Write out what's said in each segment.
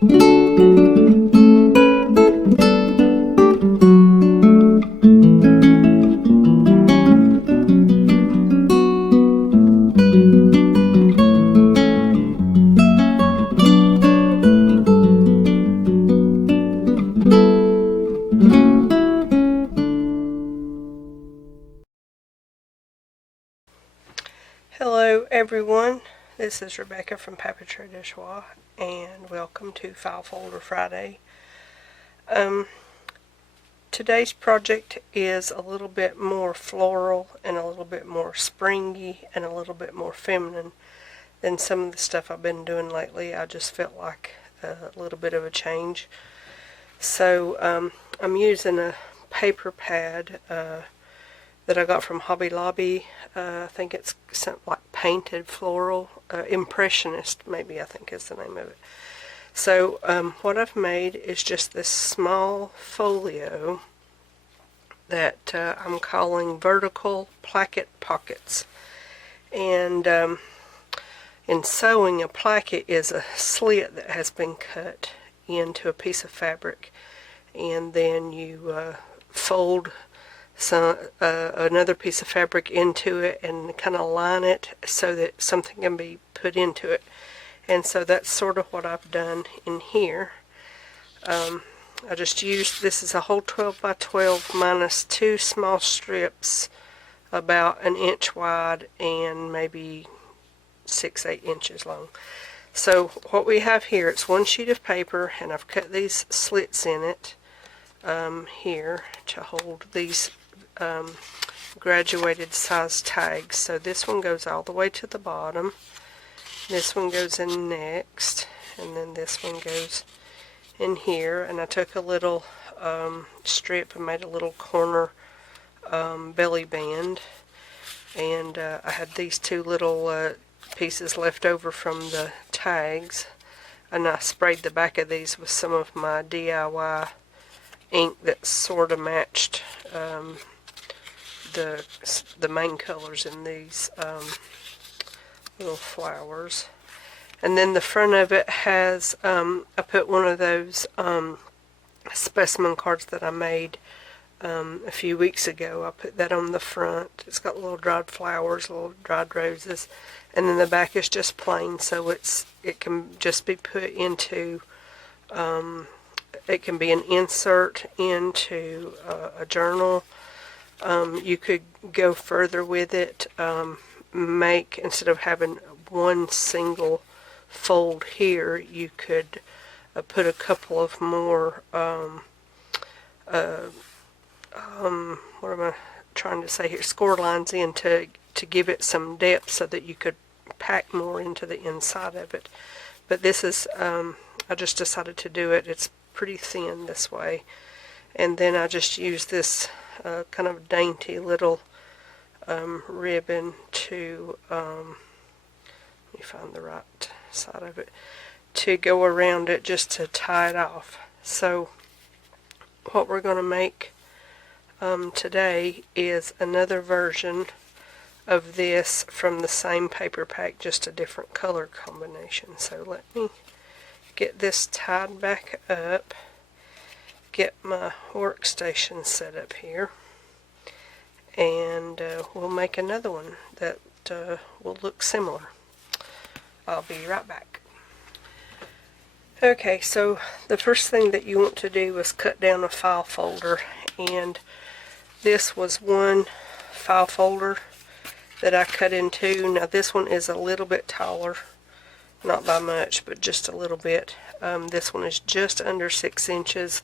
Hello everyone, this is Rebecca from Papeterie de Joie, and welcome to File Folder Friday. Today's project is a little bit more floral and a little bit more springy and a little bit more feminine than some of the stuff I've been doing lately. I just felt like a little bit of a change. So I'm using a paper pad that I got from Hobby Lobby. I think it's something like painted floral, impressionist maybe I think is the name of it. So what I've made is just this small folio that I'm calling vertical placket pockets. And in sewing, a placket is a slit that has been cut into a piece of fabric, and then you fold another piece of fabric into it and kind of line it so that something can be put into it. And so that's sort of what I've done in here. I just used, this is a whole 12 by 12 minus two small strips about an inch wide and maybe 6-8 inches long. So what we have here, it's one sheet of paper, and I've cut these slits in it here to hold these graduated size tags. So this one goes all the way to the bottom, this one goes in next, and then this one goes in here. And I took a little strip and made a little corner belly band, and I had these two little pieces left over from the tags, and I sprayed the back of these with some of my DIY ink that sort of matched the main colors in these little flowers. And then the front of it has, I put one of those specimen cards that I made a few weeks ago. I put that on the front. It's got little dried flowers, little dried roses, and then the back is just plain, so it can just be put into, it can be an insert into a journal. You could go further with it, instead of having one single fold here, you could put a couple of more, what am I trying to say here, score lines in to give it some depth so that you could pack more into the inside of it. But this is, I just decided to do it. It's pretty thin this way. And then I just use this kind of dainty little ribbon to, let me find the right side of it, to go around it just to tie it off. So what we're going to make today is another version of this from the same paper pack, just a different color combination. So let me get this tied back up, get my workstation set up here, and we'll make another one that will look similar. I'll be right back. Okay, so the first thing that you want to do is cut down a file folder, and this was one file folder that I cut in two. Now this one is a little bit taller, not by much, but just a little bit. This one is just under 6 inches,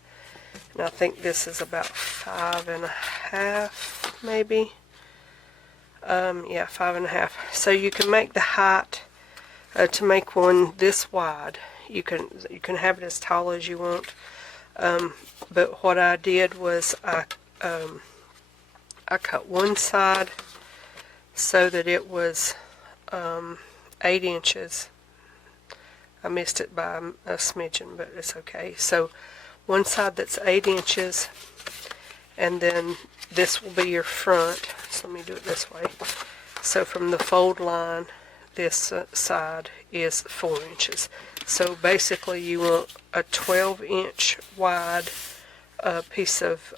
and I think this is about 5.5 maybe. Yeah, 5.5. So you can make the height to make one this wide. You can have it as tall as you want. But what I did was I cut one side so that it was 8 inches. I missed it by a smidgen, but it's okay. So one side that's 8 inches, and then this will be your front. So let me do it this way. So from the fold line, this side is 4 inches. So basically you want a 12-inch wide piece of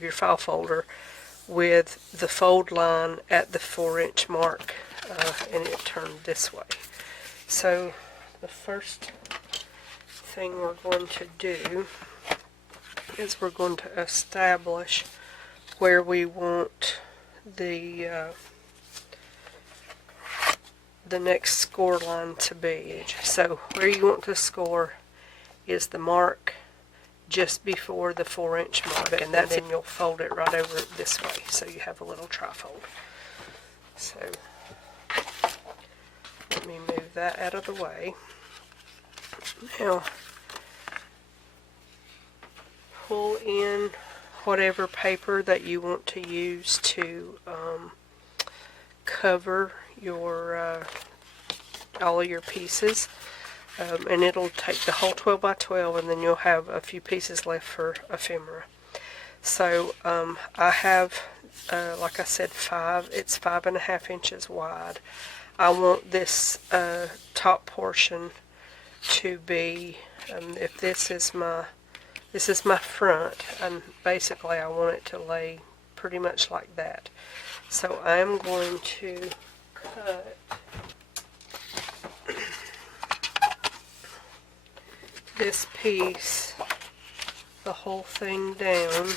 your file folder with the fold line at the 4-inch mark, and it turned this way. So the first thing we're going to do is we're going to establish where we want the next score line to be. So where you want to score is the mark just before the 4-inch mark, and then you'll fold it right over this way, so you have a little trifold. So let me move that out of the way. Now pull in whatever paper that you want to use to cover your all of your pieces, and it'll take the whole 12 by 12, and then you'll have a few pieces left for ephemera. So I have, like I said, it's 5.5 inches wide. I want this top portion to be, if this is my front, and basically I want it to lay pretty much like that. So I'm going to cut this piece, the whole thing down,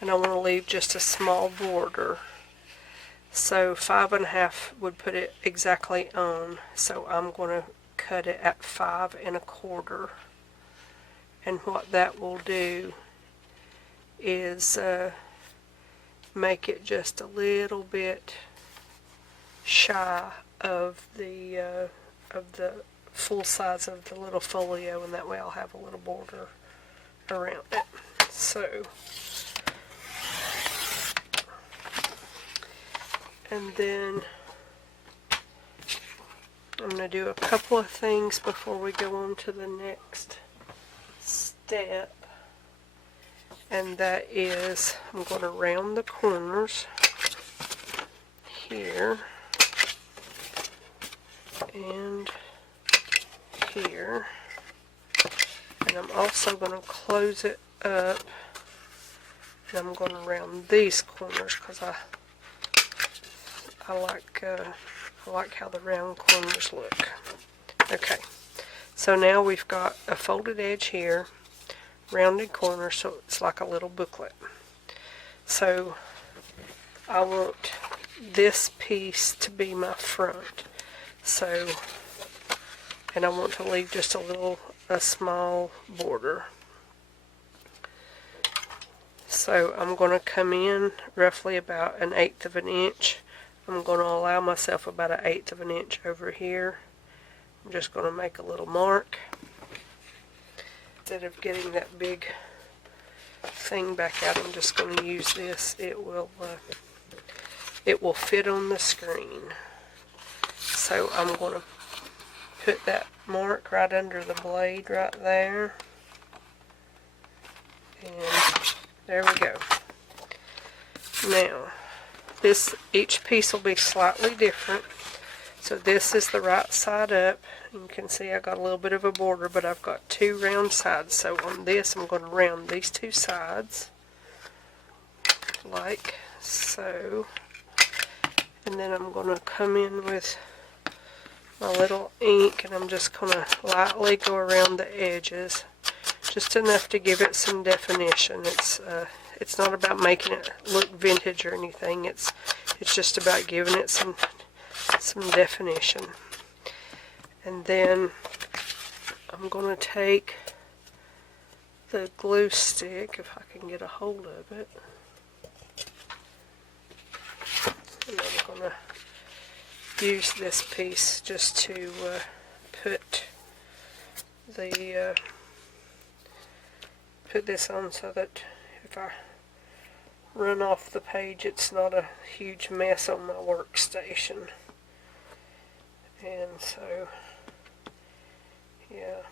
and I want to leave just a small border. So 5.5 would put it exactly on, so I'm going to cut it at 5 1/4. And what that will do is make it just a little bit shy of the full size of the little folio, and that way I'll have a little border around it. So, and then I'm going to do a couple of things before we go on to the next step, and that is I'm going to round the corners here and here, and I'm also going to close it up, and I'm going to round these corners because I like how the round corners look. Okay, so now we've got a folded edge here, rounded corner, so it's like a little booklet. So I want this piece to be my front. So, and I want to leave just a small border. So I'm going to come in roughly about 1/8 of an inch. I'm going to allow myself about 1/8 of an inch over here. I'm just going to make a little mark. Instead of getting that big thing back out, I'm just going to use this. It will fit on the screen. So I'm going to put that mark right under the blade right there. And there we go. Now, each piece will be slightly different. So this is the right side up. You can see I got a little bit of a border, but I've got 2 round sides. So on this, I'm going to round these 2 sides, like so. And then I'm going to come in with my little ink, and I'm just going to lightly go around the edges, just enough to give it some definition. It's not about making it look vintage or anything. It's just about giving it some definition. And then I'm going to take the glue stick, if I can get a hold of it, and I'm going to use this piece just to put this on, so that if I run off the page, it's not a huge mess on my workstation. And so, yeah,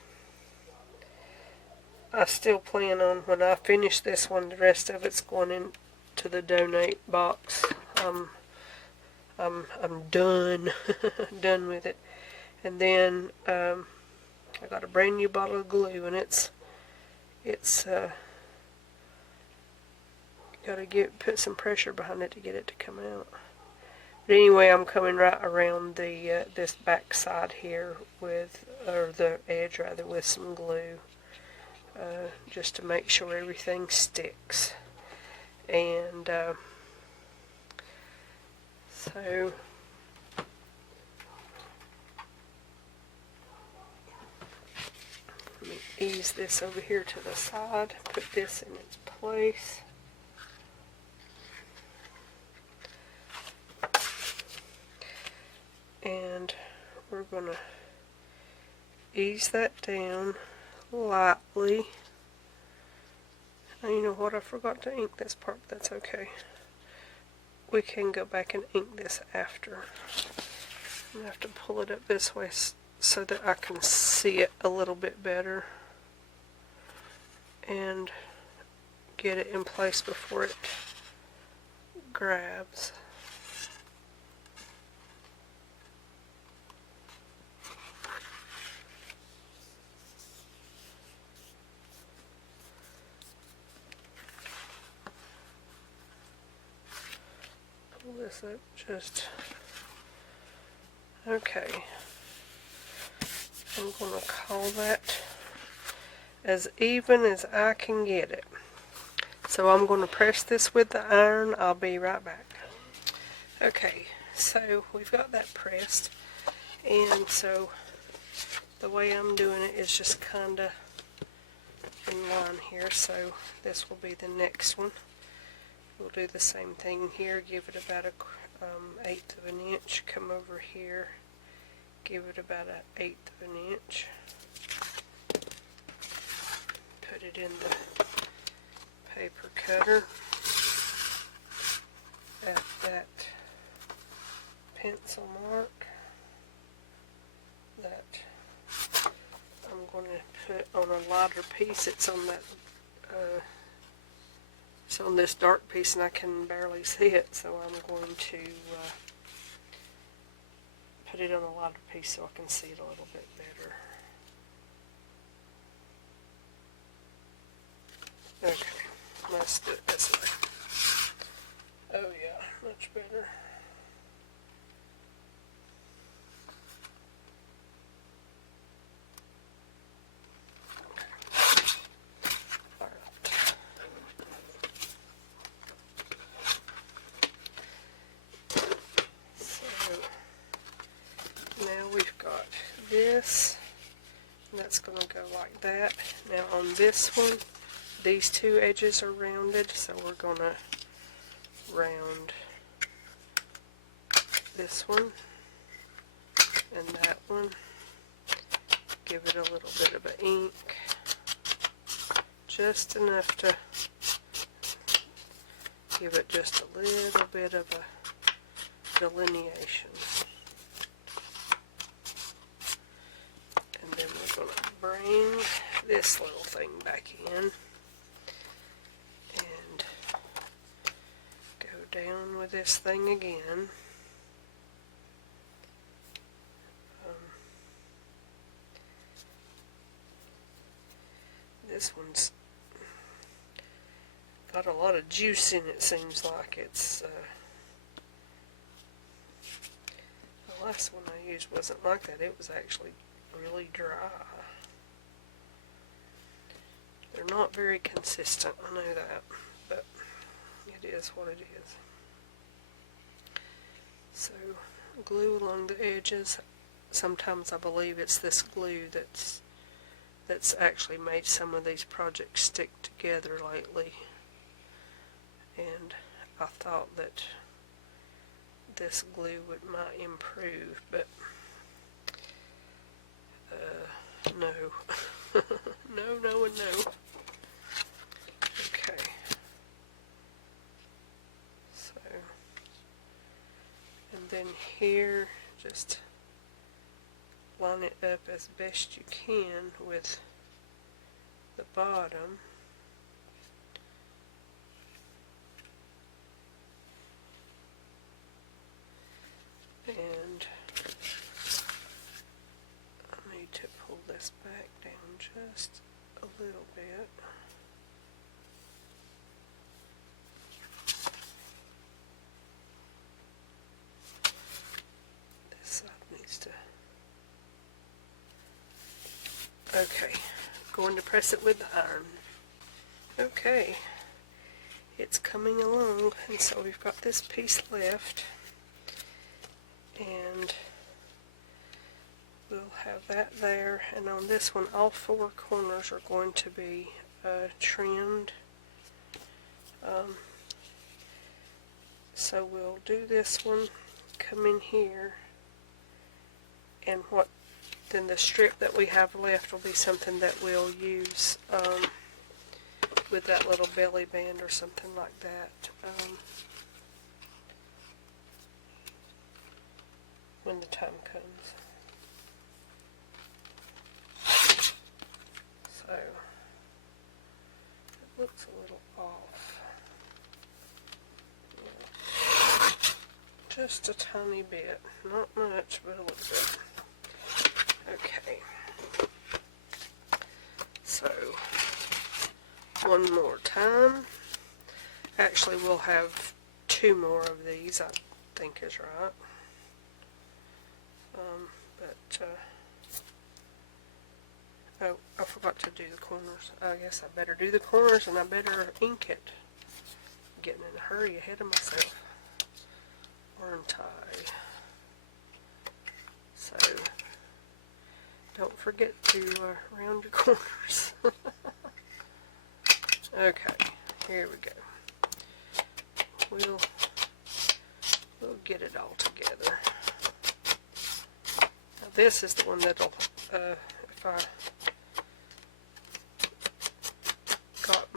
I still plan on, when I finish this one, the rest of it's going into the donate box. I'm done, done with it. And then I got a brand new bottle of glue, and it's gotta put some pressure behind it to get it to come out. But anyway, I'm coming right around the this back side here with, or the edge rather, with some glue, just to make sure everything sticks. And so let me ease this over here to the side, put this in its place. And we're going to ease that down lightly. Now, you know what, I forgot to ink this part, but that's okay. We can go back and ink this after. I'm going to have to pull it up this way so that I can see it a little bit better and get it in place before it grabs. Pull this up just okay. I'm going to call that as even as I can get it. So I'm going to press this with the iron. I'll be right back. Okay, so we've got that pressed, and so the way I'm doing it is just kind of in line here. So this will be the next one. We'll do the same thing here. Give it about a 1/8 of an inch. Come over here. Give it about an 1/8 of an inch. Put it in the paper cutter at that pencil mark that I'm going to put on a lighter piece. It's on that it's on this dark piece, and I can barely see it, so I'm going to put it on a lighter piece so I can see it a little bit better. Okay, let's do it this way. Oh yeah, much better. This, and that's going to go like that. Now on this one, these two edges are rounded, so we're going to round this one and that one. Give it a little bit of an ink, just enough to give it just a little bit of a delineation. Then we're going to bring this little thing back in and go down with this thing again. This one's got a lot of juice in it, seems like. It's the last one I used wasn't like that. It was actually really dry. They're not very consistent, I know that, but it is what it is. So glue along the edges. Sometimes I believe it's this glue that's actually made some of these projects stick together lately, and I thought that this glue might improve, but no. No, and no. Okay. So, and then here, just line it up as best you can with the bottom. bit. This side needs to... Okay, going to press it with the iron. Okay, it's coming along, and so we've got this piece left, and we'll have that there, and on this one all four corners are going to be trimmed. So we'll do this one, come in here, and then the strip that we have left will be something that we'll use with that little belly band or something like that when the time comes. So it looks a little off. Yeah. Just a tiny bit, not much, but a little bit. Okay. So one more time. Actually, we'll have two more of these, I think is right. Oh, I forgot to do the corners. I guess I better do the corners, and I better ink it. I'm getting in a hurry ahead of myself, aren't I? So, don't forget to round your corners. Okay, here we go. We'll get it all together. Now this is the one that'll, if I got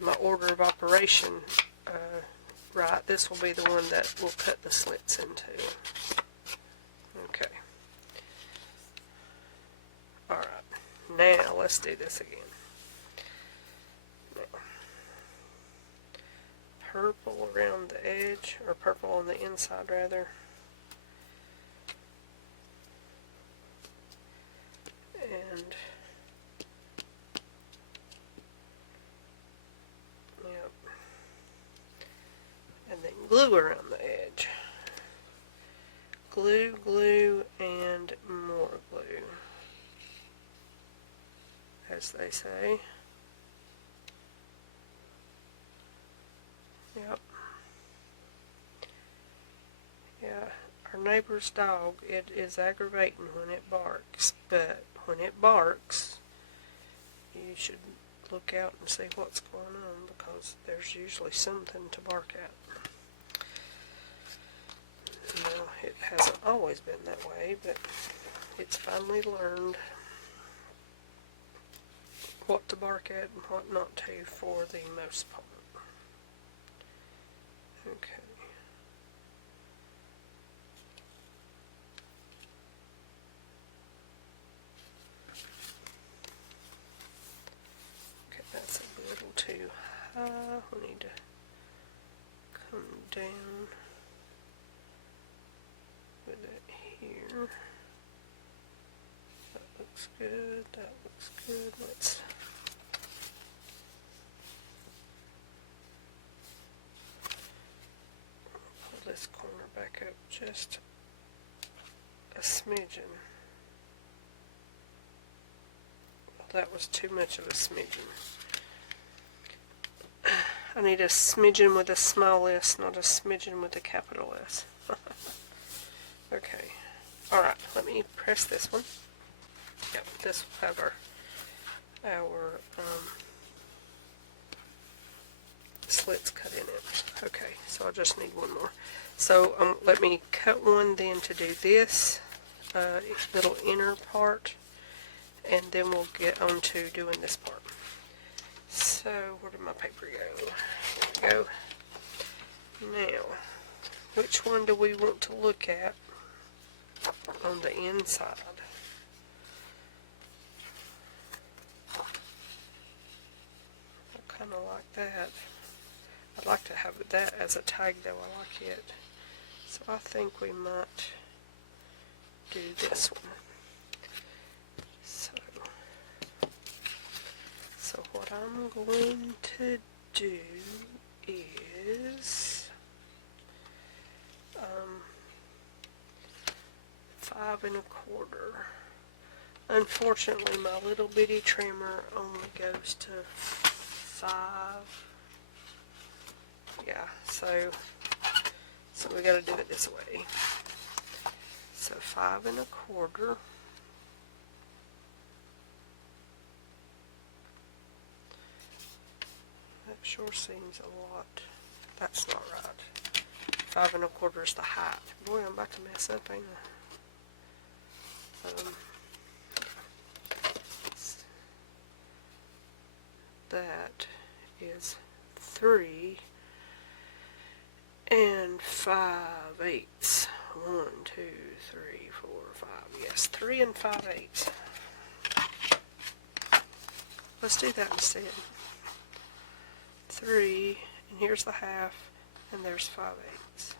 my order of operation right, this will be the one that we'll cut the slits into. Okay. Alright, now let's do this again. Now, purple around the edge, or purple on the inside rather. And yep. And then glue around the edge. Glue, glue, and more glue, as they say. Yep. Yeah, our neighbor's dog, it is aggravating when it barks, but when it barks, you should look out and see what's going on, because there's usually something to bark at. Now, it hasn't always been that way, but it's finally learned what to bark at and what not to for the most part. Okay. Okay, that's a little too high. We need to come down with it here. That looks good. That looks good. Let's pull this corner back up just a smidgen. Well, that was too much of a smidgen. I need a smidgen with a small s, not a smidgen with a capital S. Okay. Alright, let me press this one. Yep, this will have our slits cut in it. Okay, so I just need one more. So let me cut one then to do this little inner part, and then we'll get on to doing this part. So where did my paper go? There we go. Now, which one do we want to look at on the inside? I kind of like that. I'd like to have that as a tag though. I like it. So I think we might do this one. So what I'm going to do is 5 1/4. Unfortunately, my little bitty trimmer only goes to 5. Yeah, so we got to do it this way. So 5 1/4. That sure seems a lot. That's not right. 5 1/4 is the height. Boy, I'm about to mess up, ain't I? That is 3 5/8. 1, 2, 3, 4, 5. Yes, 3 5/8. Let's do that instead. 3, and here's the half, and there's 5/8.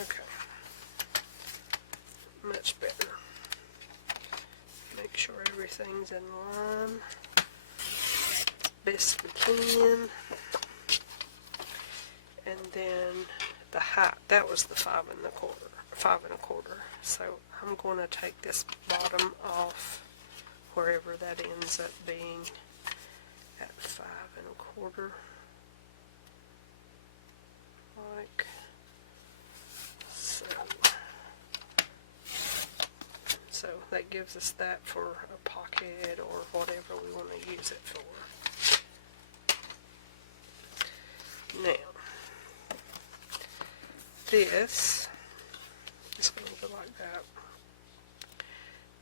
Okay. Much better. Make sure everything's in line best we can. And then the height, that was the 5 1/4. So I'm going to take this bottom off wherever that ends up being at 5 1/4. Like so. So that gives us that for a pocket or whatever we want to use it for. Now, this is going to go like that.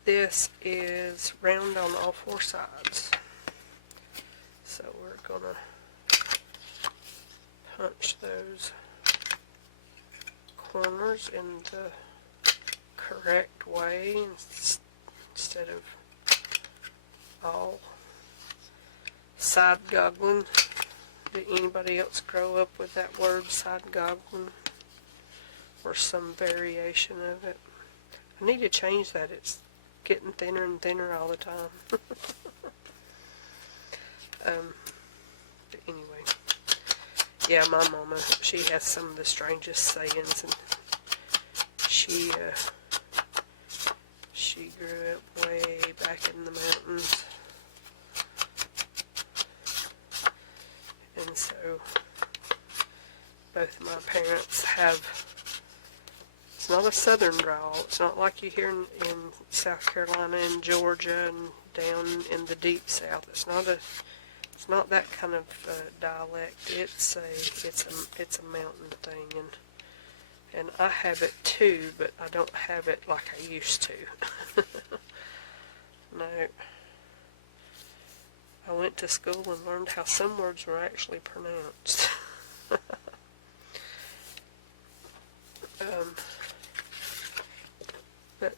This is round on all 4 sides. So we're going to punch those corners in the correct way instead of all side goggling. Did anybody else grow up with that word, side goggling, or some variation of it? I need to change that. It's getting thinner and thinner all the time. But anyway, yeah, my mama, she has some of the strangest sayings, and she grew up way back in the mountains. And so both of my parents have, it's not a southern drawl. It's not like you hear in South Carolina and Georgia and down in the deep south. It's not that kind of dialect. It's a mountain thing, and I have it too, but I don't have it like I used to. No. I went to school and learned how some words were actually pronounced. But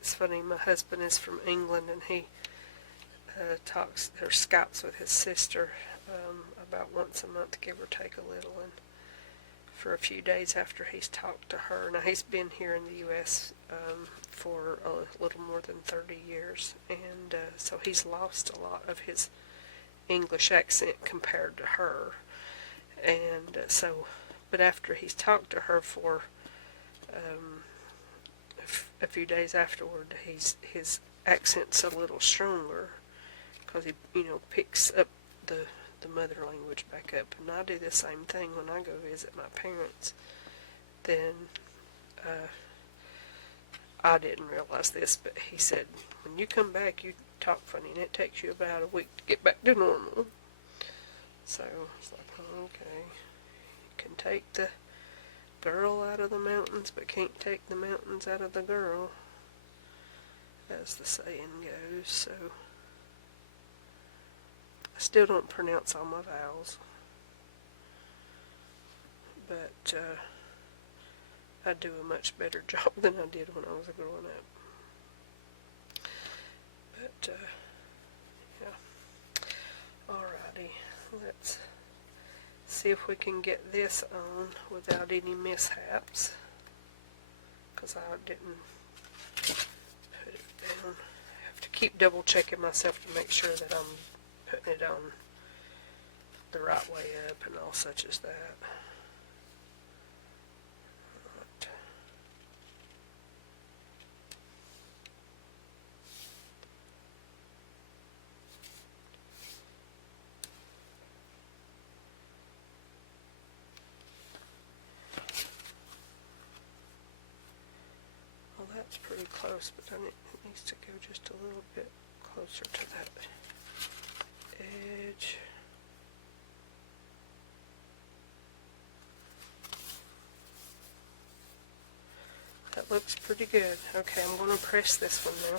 it's funny, my husband is from England, and he talks or Skypes with his sister about once a month, give or take a little, and for a few days after he's talked to her. Now, he's been here in the U.S. For a little more than 30 years, and so he's lost a lot of his English accent compared to her. And but after he's talked to her for a few days afterward, his accent's a little stronger because he, picks up the mother language back up. And I do the same thing when I go visit my parents. Then I didn't realize this, but he said, when you come back, you talk funny, and it takes you about a week to get back to normal. So it's like, oh, okay, you can take the girl out of the mountains, but can't take the mountains out of the girl, as the saying goes. So I still don't pronounce all my vowels, but I do a much better job than I did when I was growing up. But, yeah. Alrighty, let's see if we can get this on without any mishaps. because I didn't put it down. I have to keep double checking myself to make sure that I'm putting it on the right way up and all such as that. Well, that's pretty close, but then it needs to go just a little bit closer to that edge. That looks pretty good. Okay, I'm going to press this one now.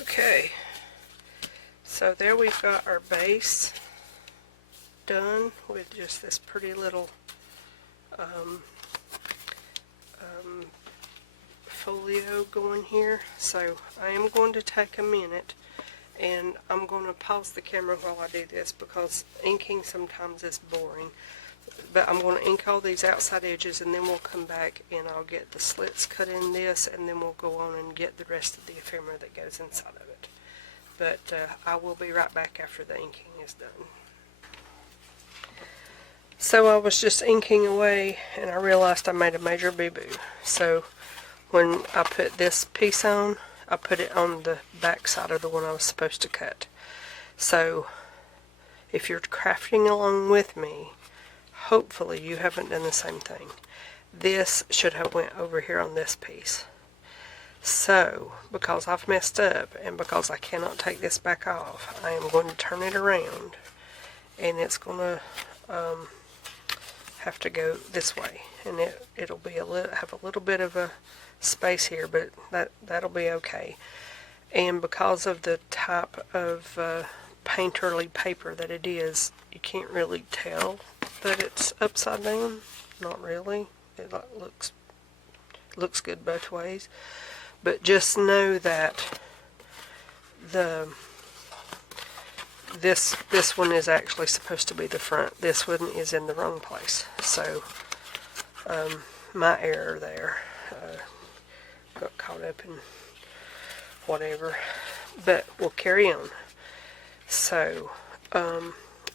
Okay, so there we've got our base done with just this pretty little folio going here. So I am going to take a minute and I'm going to pause the camera while I do this because inking sometimes is boring. But I'm going to ink all these outside edges and then we'll come back and I'll get the slits cut in this and then we'll go on and get the rest of the ephemera that goes inside of it. But I will be right back after the inking is done. So I was just inking away and I realized I made a major boo-boo. So when I put this piece on, I put it on the back side of the one I was supposed to cut. So if you're crafting along with me, hopefully you haven't done the same thing. This should have went over here on this piece. So, because I've messed up and because I cannot take this back off, I am going to turn it around and it's going to have to go this way. And it'll be have a little bit of a space here, but that'll be okay. And because of the type of painterly paper that it is, you can't really tell that it's upside down. Not really. It looks good both ways. But just know that this one is actually supposed to be the front. This one is in the wrong place. So my error there. Got caught up in whatever. But we'll carry on. So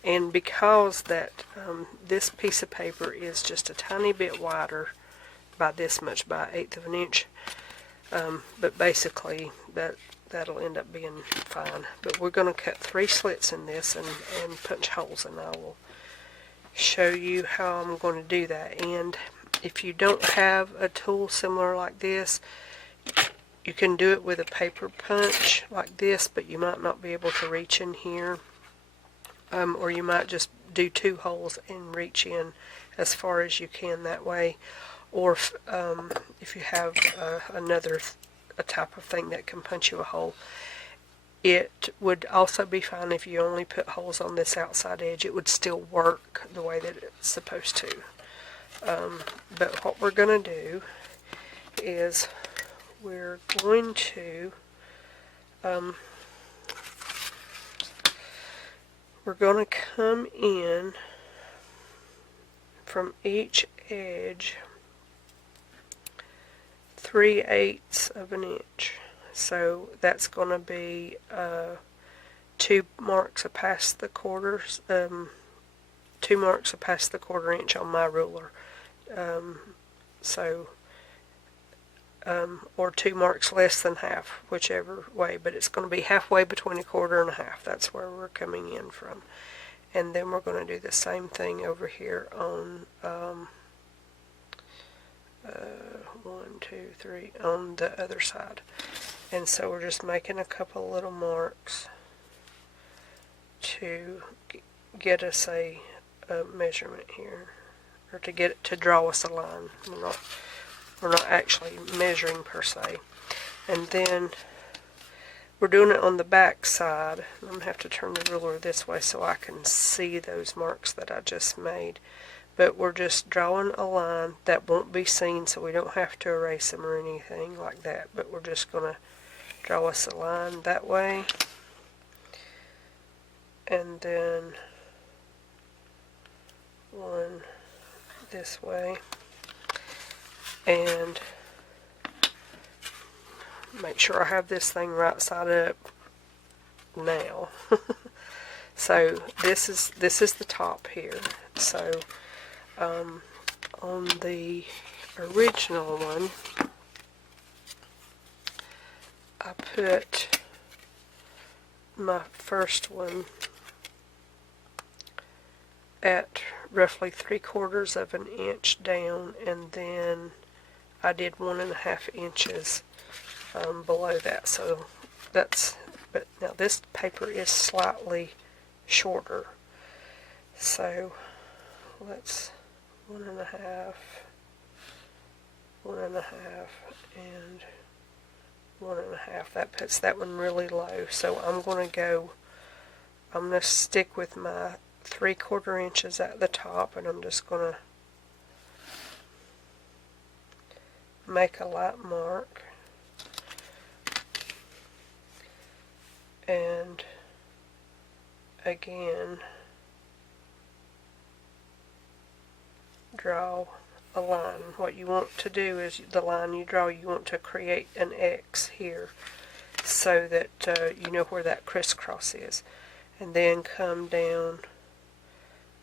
and because that this piece of paper is just a tiny bit wider by this much, by 1/8 of an inch, but basically that'll end up being fine. But we're going to cut 3 slits in this and punch holes, and I will show you how I'm going to do that. And if you don't have a tool similar like this, you can do it with a paper punch like this, but you might not be able to reach in here. Or you might just do 2 holes and reach in as far as you can that way. Or if you have a type of thing that can punch you a hole, it would also be fine if you only put holes on this outside edge. It would still work the way that it's supposed to. But what we're going to do is we're going to come in from each edge 3/8 of an inch. So that's going to be 2 marks past the quarters, 2 marks past the 1/4 inch on my ruler. Or 2 marks less than half, whichever way, but it's going to be halfway between 1/4 and 1/2. That's where we're coming in from. And then we're going to do the same thing over here on 1, 2, 3 on the other side. And so we're just making a couple little marks to get us a measurement here, or to draw us a line. We're not actually measuring per se. And then we're doing it on the back side. I'm going to have to turn the ruler this way so I can see those marks that I just made. But we're just drawing a line that won't be seen, so we don't have to erase them or anything like that. But we're just going to draw us a line that way. And then one this way. and make sure I have this thing right side up now. So this is the top here. So on the original one, I put my first one at roughly 3/4 of an inch down, and then I did 1.5 inches below that. So that's, but now this paper is slightly shorter, so let's 1.5, 1.5, and 1.5. That puts that one really low. So I'm going to stick with my 3/4 inches at the top, and I'm just going to make a light mark, and again draw a line. What you want to do is the line you draw, you want to create an X here so that you know where that crisscross is, and then come down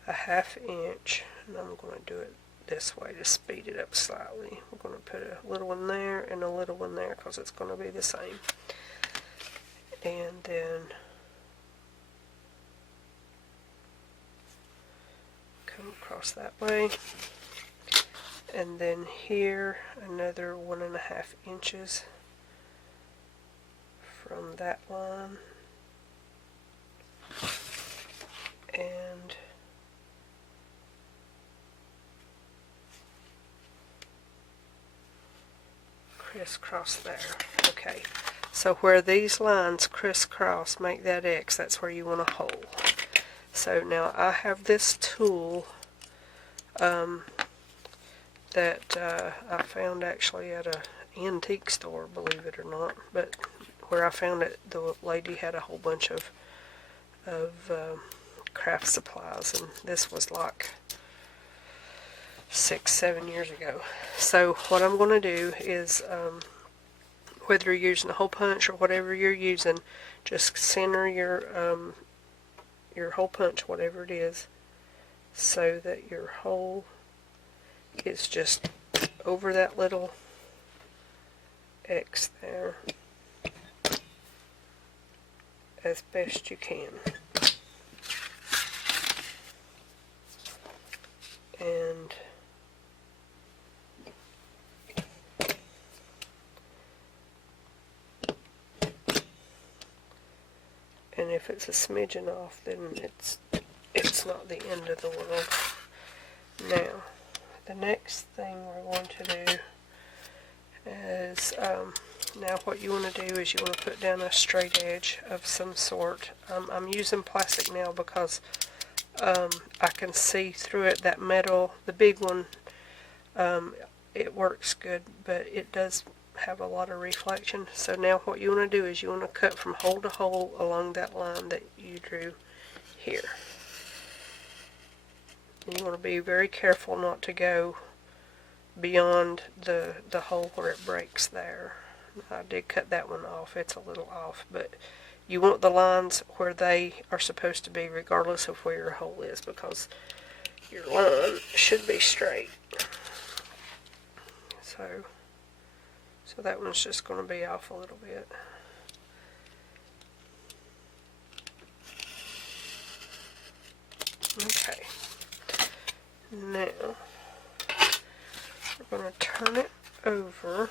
1/2 inch, and I'm going to do it this way to speed it up slightly. We're going to put a little one there and a little one there because it's going to be the same, and then come across that way, and then here another 1.5 inches from that line, and crisscross there. Okay, so where these lines crisscross, make that X, that's where you want a hole. So now I have this tool that I found actually at an antique store, believe it or not, but where I found it, the lady had a whole bunch of craft supplies, and this was like 6-7 years ago. So what I'm going to do is, whether you're using a hole punch or whatever you're using, just center your hole punch, whatever it is, so that your hole is just over that little X there as best you can. And if it's a smidgen off, then it's not the end of the world. Now, the next thing we're going to do is, now what you want to do is you want to put down a straight edge of some sort. I'm using plastic now because I can see through it. That metal, the big one, it works good, but it does have a lot of reflection. So now what you want to do is you want to cut from hole to hole along that line that you drew here. You want to be very careful not to go beyond the hole where it breaks there. I did cut that one off. It's a little off, but you want the lines where they are supposed to be regardless of where your hole is, because your line should be straight. So that one's just going to be off a little bit. Okay. Now, we're going to turn it over,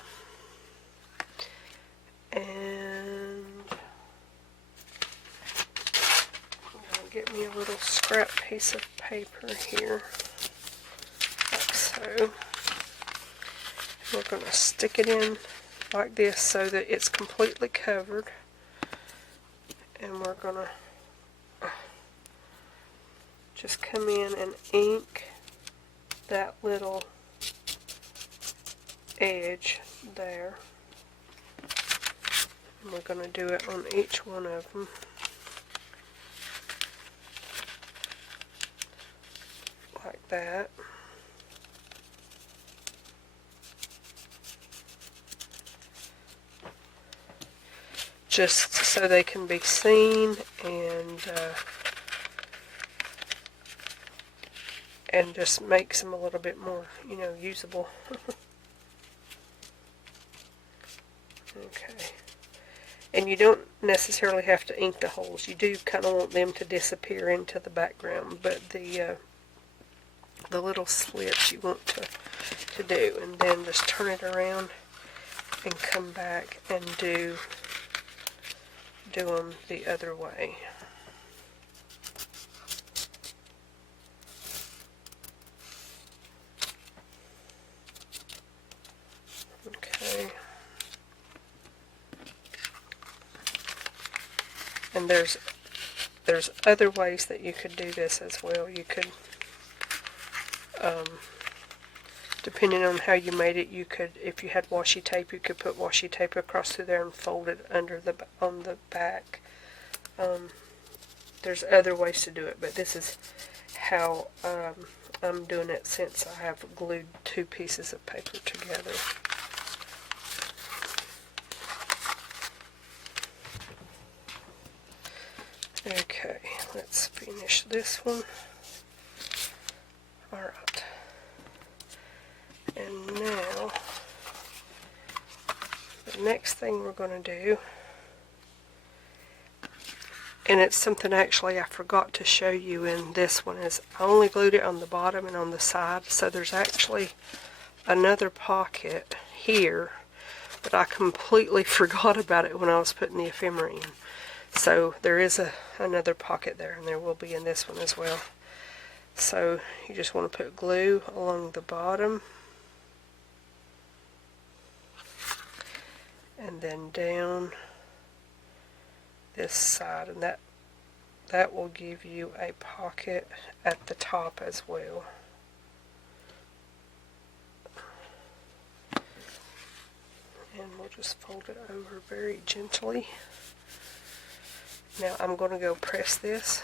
and I'm going to get me a little scrap piece of paper here, like so. We're going to stick it in like this so that it's completely covered, and we're going to just come in and ink that little edge there, and we're going to do it on each one of them. Like that. just so they can be seen and just makes them a little bit more, you know, usable. Okay. And you don't necessarily have to ink the holes. You do kind of want them to disappear into the background, but the little slits you want to do, and then just turn it around and come back and do them the other way. Okay. And there's other ways that you could do this as well. You could, depending on how you made it, you could, if you had washi tape, you could put washi tape across through there and fold it on the back. There's other ways to do it, but this is how I'm doing it since I have glued two pieces of paper together. Okay, let's finish this one. Alright. And now, the next thing we're going to do, and it's something actually I forgot to show you in this one, is I only glued it on the bottom and on the side, so there's actually another pocket here, but I completely forgot about it when I was putting the ephemera in. So there is another pocket there, and there will be in this one as well. So you just want to put glue along the bottom and then down this side, and that will give you a pocket at the top as well. And we'll just fold it over very gently. Now I'm going to go press this.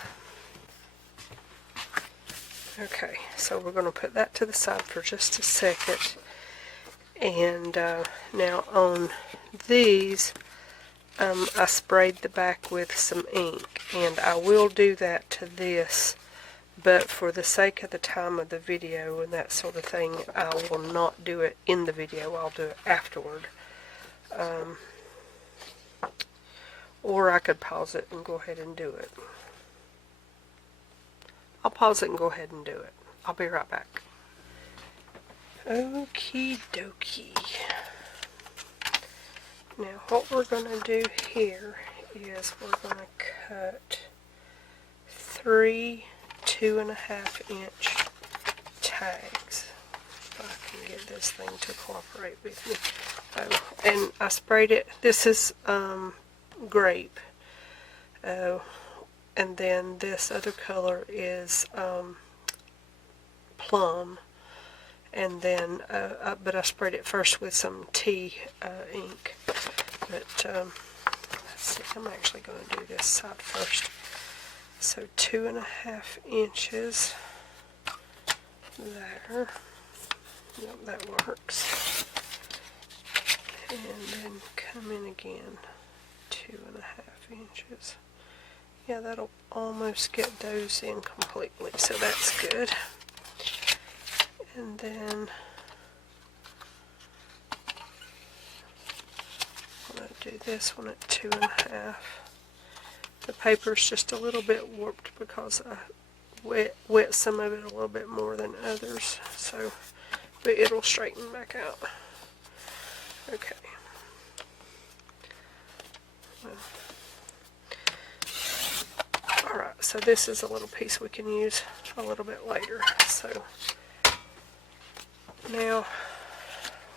Okay, so we're going to put that to the side for just a second. And now on these, I sprayed the back with some ink, and I will do that to this, but for the sake of the time of the video and that sort of thing, I will not do it in the video. I'll do it afterward. Or I could pause it and go ahead and do it. I'll pause it and go ahead and do it. I'll be right back. Okie dokie. Now what we're going to do here is we're going to cut 3 2.5-inch tags. If I can get this thing to cooperate with me. Oh, and I sprayed it. This is grape, and then this other color is plum, and then but I sprayed it first with some tea ink, but let's see, I'm actually going to do this side first. So 2.5 inches there. Yep, that works. And then come in again 2.5 inches. Yeah, that'll almost get those in completely, so that's good. And then I'm going to do this one at 2.5. The paper's just a little bit warped because I wet some of it a little bit more than others, so but it'll straighten back out. Okay. Alright, so this is a little piece we can use a little bit later. So now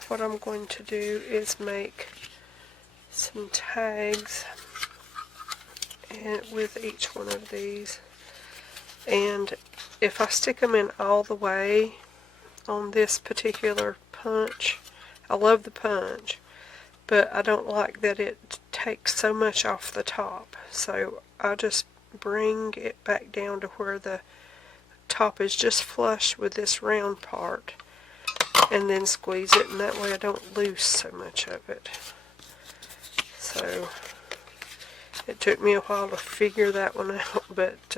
what I'm going to do is make some tags with each one of these, and if I stick them in all the way on this particular punch, I love the punch, but I don't like that it takes so much off the top, so I just bring it back down to where the top is just flush with this round part, and then squeeze it, and that way I don't lose so much of it. So It took me a while to figure that one out, but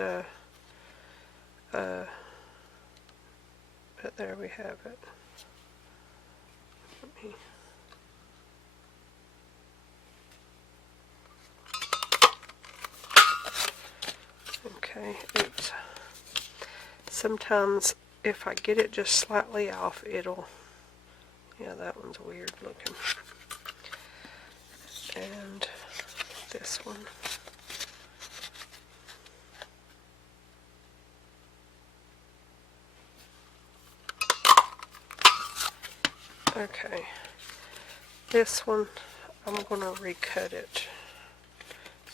there we have it. Okay, oops. Sometimes if I get it just slightly off, it'll, yeah, that one's weird looking. And this one. Okay, this one, I'm going to recut it.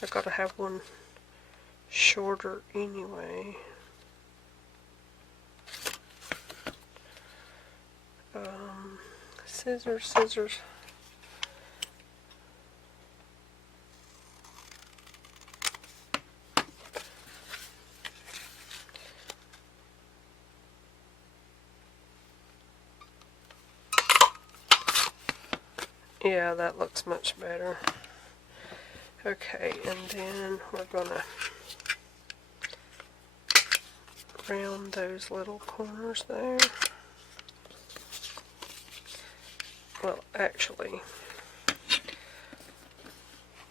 I've got to have one shorter anyway. Scissors. Yeah, that looks much better. Okay, and then we're gonna round those little corners there. Well, actually,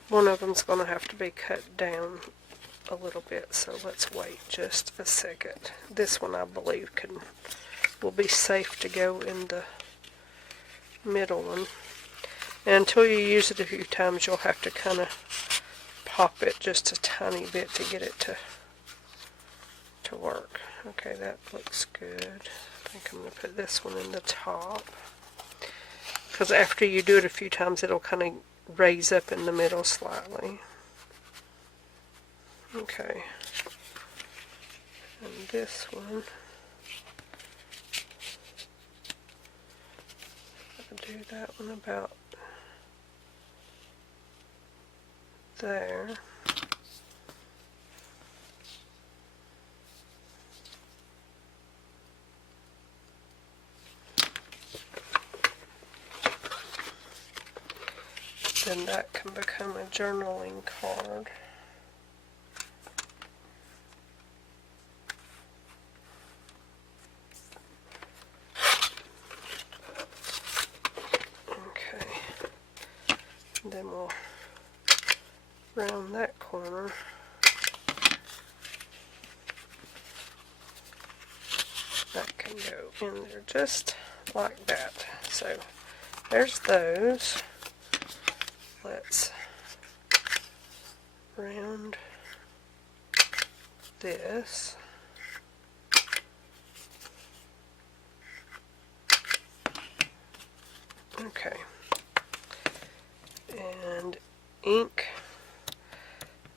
one of them's gonna have to be cut down a little bit, so let's wait just a second. This one, I believe, will be safe to go in the middle one. And until you use it a few times, you'll have to kind of pop it just a tiny bit to get it to work. Okay, that looks good. I think I'm going to put this one in the top, because after you do it a few times, it'll kind of raise up in the middle slightly. Okay, and this one, I'll do that one about there. Then that can become a journaling card. Okay. And then we'll round that corner. That can go in there just like that. So there's those. Let's round this. Okay. And ink.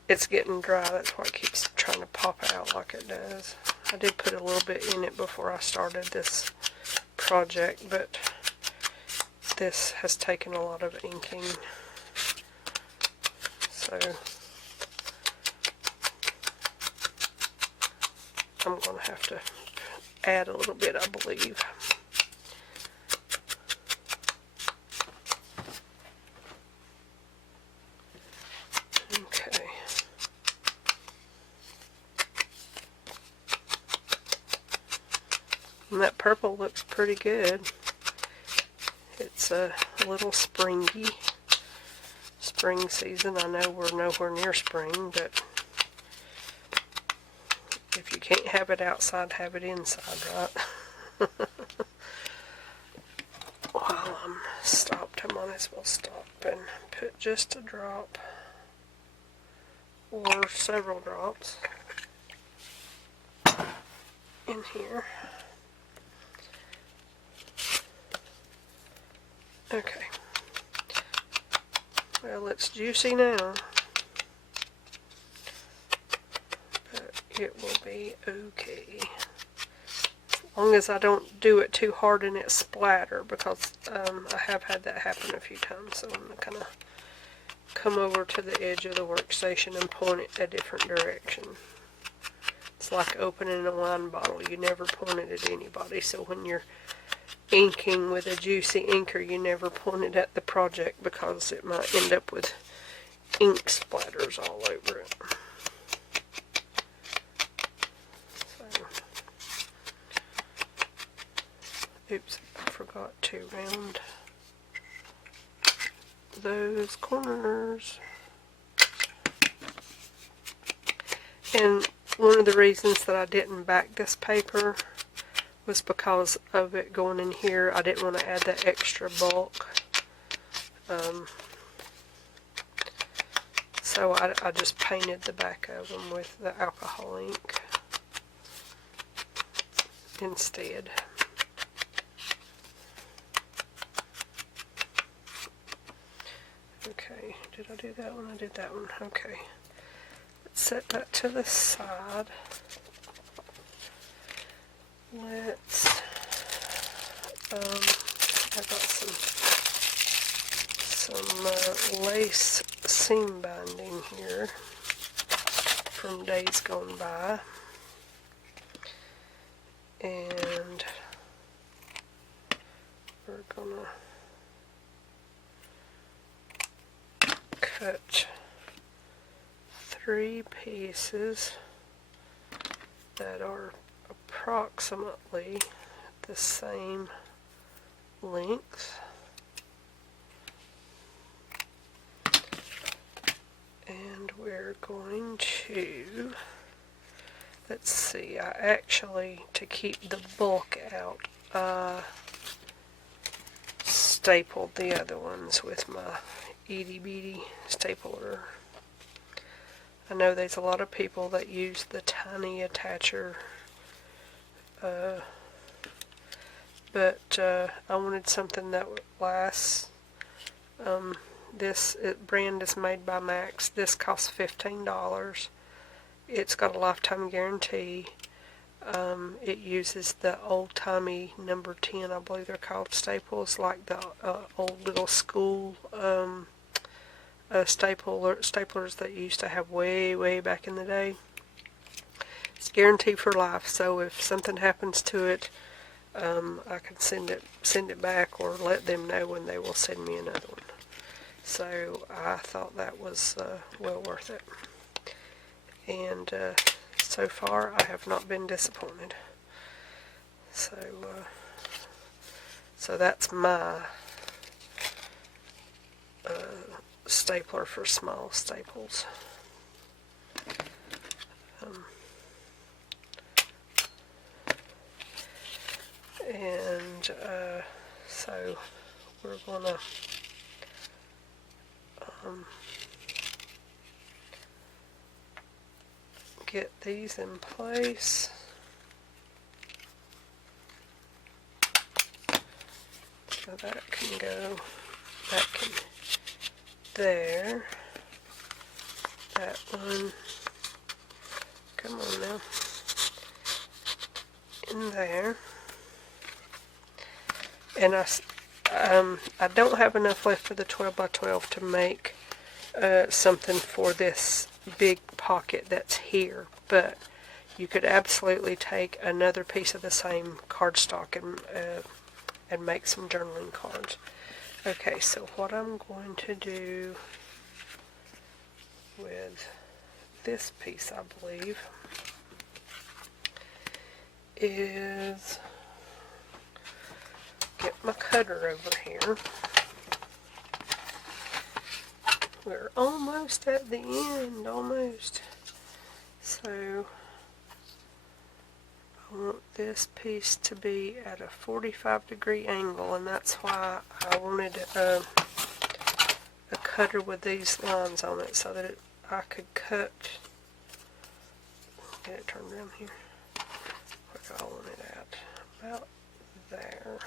It's getting dry, that's why it keeps trying to pop out like it does. I did put a little bit in it before I started this project, but this has taken a lot of inking. So I'm going to have to add a little bit, I believe. Okay. And that purple looks pretty good. It's a little springy. Spring season. I know we're nowhere near spring, but if you can't have it outside, have it inside, right? While I'm stopped, I might as well stop and put just a drop or several drops in here. Okay. Well, it's juicy now, but it will be okay. As long as I don't do it too hard and it splatter, because I have had that happen a few times, so I'm going to kind of come over to the edge of the workstation and point it a different direction. It's like opening a wine bottle. You never point it at anybody, so when you're inking with a juicy inker, you never point it at the project, because it might end up with ink splatters all over it. Oops, I forgot to round those corners. And one of the reasons that I didn't back this paper was because of it going in here. I didn't want to add that extra bulk. So I just painted the back of them with the alcohol ink instead. Okay, did I do that one? I did that one. Okay. Let's set that to the side. Let's, I got some lace seam binding here from days gone by. And we're gonna cut 3 pieces that are approximately the same length. And we're going to, let's see, I actually, to keep the bulk out, stapled the other ones with my itty bitty stapler. I know there's a lot of people that use the tiny attacher, but I wanted something that would last. This brand is made by Max. This costs $15. It's got a lifetime guarantee. It uses the old-timey number 10, I believe they're called, staples, like the old little school staplers that you used to have way back in the day. It's guaranteed for life, so if something happens to it, I can send it back or let them know, and they will send me another one. So I thought that was well worth it. And so far I have not been disappointed. So that's my stapler for small staples. So we're gonna get these in place. So that can go, that can there. That one, come on now, in there. And I don't have enough left for the 12 by 12 to make something for this big pocket that's here, but you could absolutely take another piece of the same cardstock and make some journaling cards. Okay, so what I'm going to do with this piece, I believe, is get my cutter over here. We're almost at the end, almost. So I want this piece to be at a 45-degree angle, and that's why I wanted a cutter with these lines on it, so that I could cut. Get it turned around here. Where do I want it at? About there.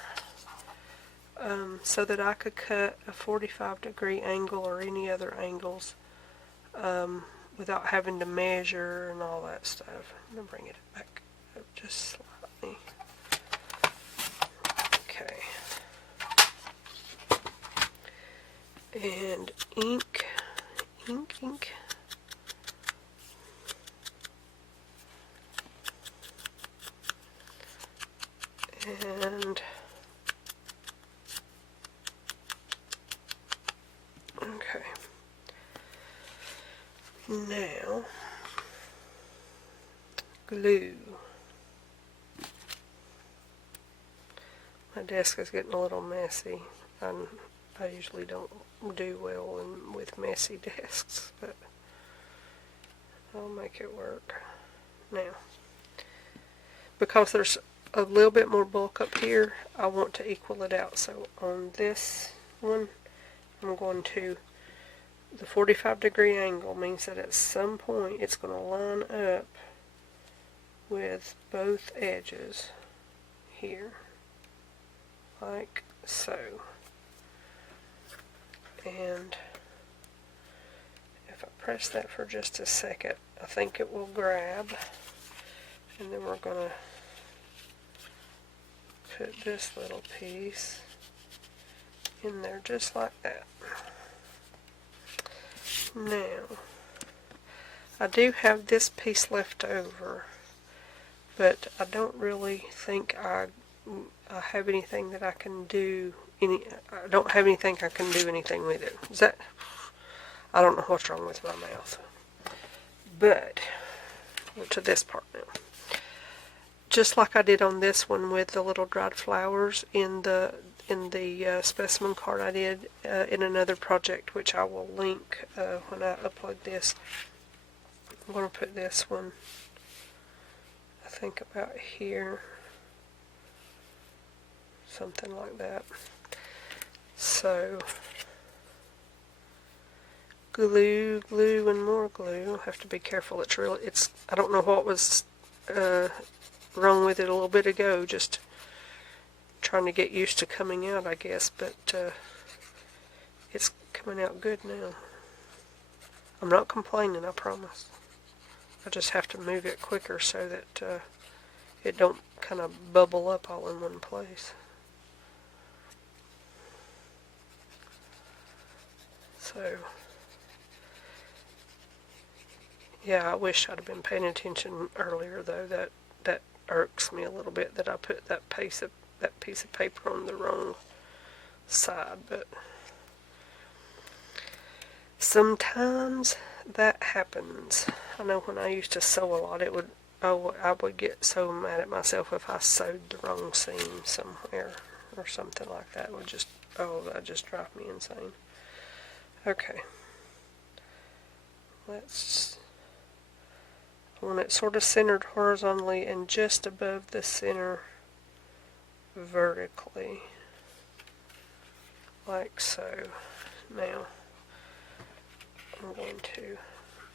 So that I could cut a 45-degree angle or any other angles without having to measure and all that stuff. I'm going to bring it back up just slightly. Okay. And ink. And okay, Now, glue. My desk is getting a little messy. I usually don't do well with messy desks, but I'll make it work. Now, because there's a little bit more bulk up here, I want to equal it out. So on this one, I'm going to, the 45-degree angle means that at some point it's going to line up with both edges here, like so. And if I press that for just a second, I think it will grab, and then we're going to put this little piece in there just like that. Now, I do have this piece left over, but I don't really think I have anything that I can do. I don't have anything I can do anything with it. Is that? I don't know what's wrong with my mouth. But to this part now. Just like I did on this one with the little dried flowers in the specimen card I did in another project, which I will link when I upload this. I'm going to put this one, I think, about here, something like that. So glue, and more glue. I have to be careful. It's I don't know what was wrong with it a little bit ago. Just trying to get used to coming out, I guess, but it's coming out good now. I'm not complaining, I promise. I just have to move it quicker so that it don't kind of bubble up all in one place. So, yeah, I wish I'd have been paying attention earlier, though. That irks me a little bit that I put that piece of paper on the wrong side, but sometimes that happens. I know when I used to sew a lot, I would get so mad at myself if I sewed the wrong seam somewhere or something like that. That just drive me insane. Okay. I want it sort of centered horizontally and just above the center vertically, like so. Now, I'm going to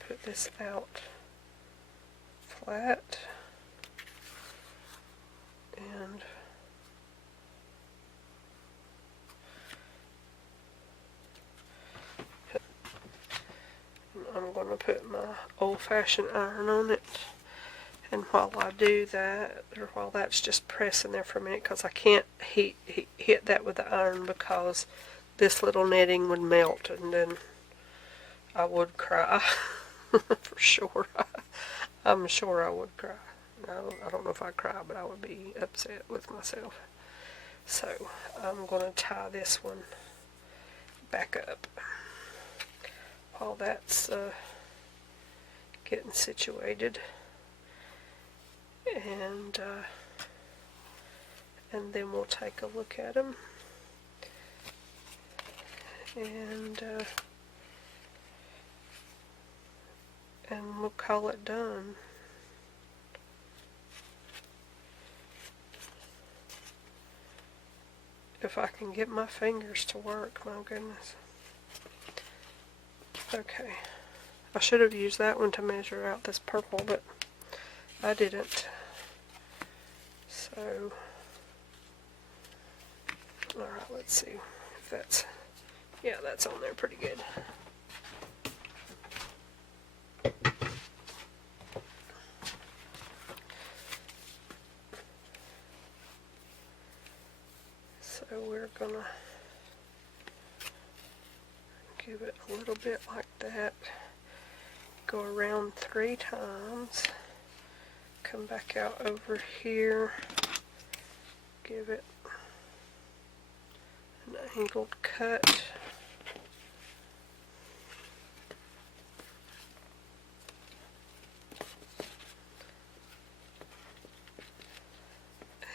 put this out flat, and I'm going to put my old-fashioned iron on it. And while I do that, or while that's just pressing there for a minute, because I can't hit that with the iron because this little netting would melt, and then I would cry. For sure. I'm sure I would cry. I don't know if I'd cry, but I would be upset with myself. So I'm going to tie this one back up while that's getting situated. And then we'll take a look at them, and we'll call it done. If I can get my fingers to work, my goodness. Okay, I should have used that one to measure out this purple, but I didn't. So, alright, let's see if that's, yeah, that's on there pretty good. So we're gonna give it a little bit like that, go around 3 times, come back out over here, give it an angled cut,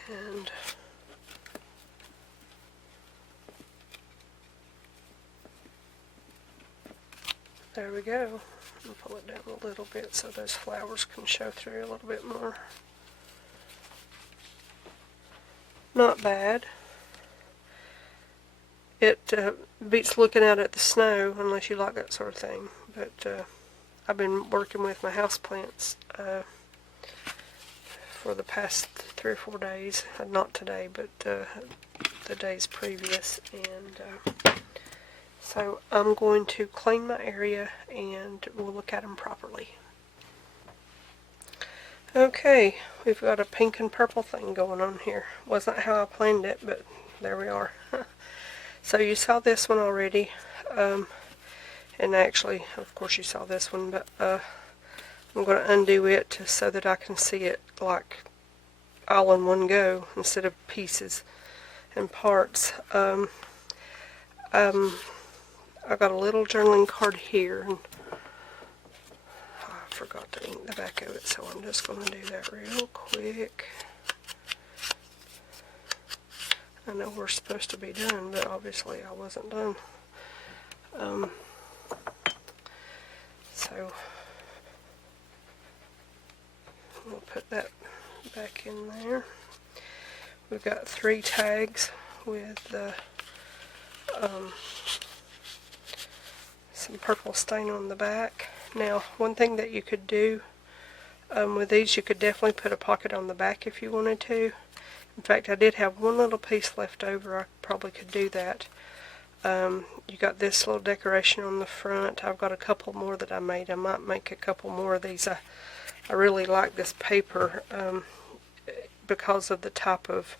And there we go. I'll pull it down a little bit so those flowers can show through a little bit more. Not bad. It beats looking out at the snow unless you like that sort of thing. But I've been working with my houseplants for the past 3 or 4 days. Not today, but the days previous. And so I'm going to clean my area and we'll look at them properly. Okay, we've got a pink and purple thing going on here. Wasn't how I planned it, but there we are. So you saw this one already, and actually, of course you saw this one, but I'm going to undo it so that I can see it like all in one go instead of pieces and parts. I got a little journaling card here, and I forgot to ink the back of it, so I'm just going to do that real quick. I know we're supposed to be done, but obviously I wasn't done. So we'll put that back in there. We've got 3 tags with some purple stain on the back. Now, one thing that you could do with these, you could definitely put a pocket on the back if you wanted to. In fact, I did have one little piece left over. I probably could do that. You got this little decoration on the front. I've got a couple more that I made. I might make a couple more of these. I really like this paper because of the type of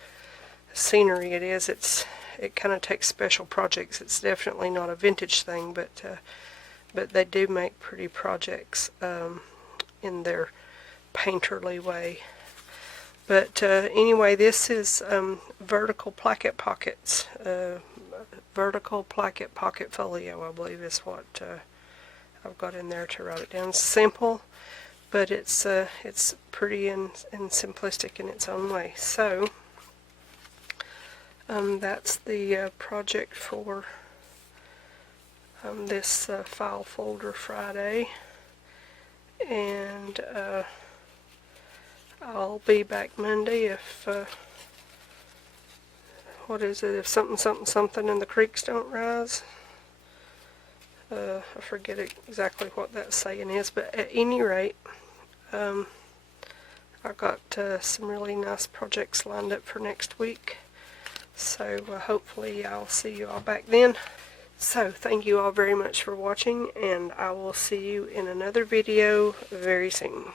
scenery it is. It kind of takes special projects. It's definitely not a vintage thing, but they do make pretty projects in their painterly way. But anyway, this is vertical placket pockets. Vertical placket pocket folio, I believe is what I've got in there to write it down. Simple, but it's pretty and simplistic in its own way. So that's the project for this file folder Friday, and I'll be back Monday if what is it? If something and the creeks don't rise. I forget exactly what that saying is, but at any rate, I've got some really nice projects lined up for next week. So hopefully I'll see you all back then. So thank you all very much for watching, and I will see you in another video very soon.